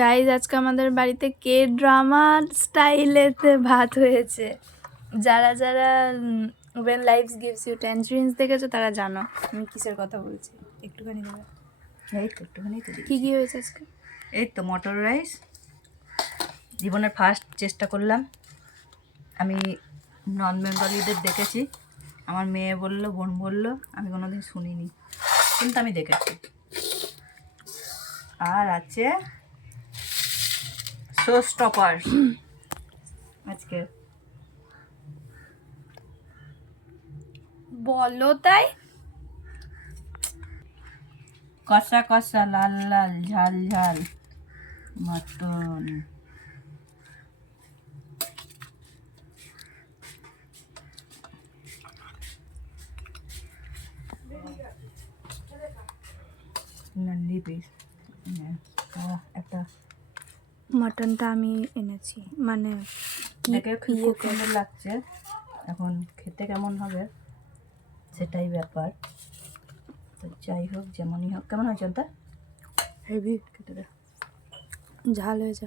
Guys আজকে আমাদের বাড়িতে কে ড্রামা স্টাইলেতে ভাত হয়েছে। যারা যারা ওয়েন লাইফ গিভস ইউ ট্যানজারিনস দেখেছো তারা জানো আমি কিসের কথা বলছি। একটুখানি দেবে? এই তো একটুখানি তো কী কী হয়েছে আজকে? এই তো মটর রাইস। জীবনের ফার্স্ট চেষ্টা করলাম। আমি নন বেঙ্গলিদের দেখেছি, আমার মেয়ে বললো, বোন বললো, আমি কোনোদিন শুনিনি, কিন্তু আমি দেখেছি। আর আছে শো স্টপার আজকে। বলো তাই? কষা কষা, লাল লাল, ঝাল ঝাল মটন। নন্দি পিস একটা মটনটা আমি এনেছি, মানে দেখে খুব সুন্দর লাগছে। এখন খেতে কেমন হবে সেটাই ব্যাপার। তো যাই হোক, যেমনই হোক, কেমন হয়েছে ওটা? হেভি খেতে দে। ঝাল হয়েছে।